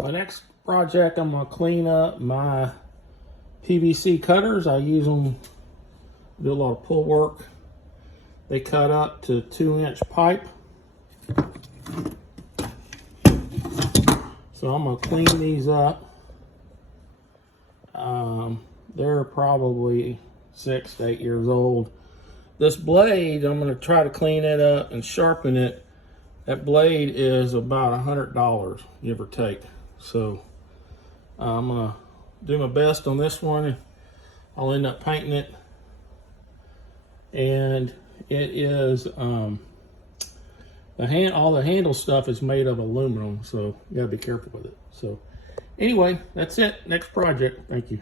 My next project, I'm gonna clean up my PVC cutters. I use them, do a lot of pull work. They cut up to 2-inch pipe. So I'm gonna clean these up. They're probably 6 to 8 years old. This blade, I'm gonna try to clean it up and sharpen it. That blade is about $100, give or take. So I'm gonna do my best on this one. I'll end up painting it. And it is, all the handle stuff is made of aluminum, so you gotta be careful with it. So anyway, that's it. Next project. Thank you.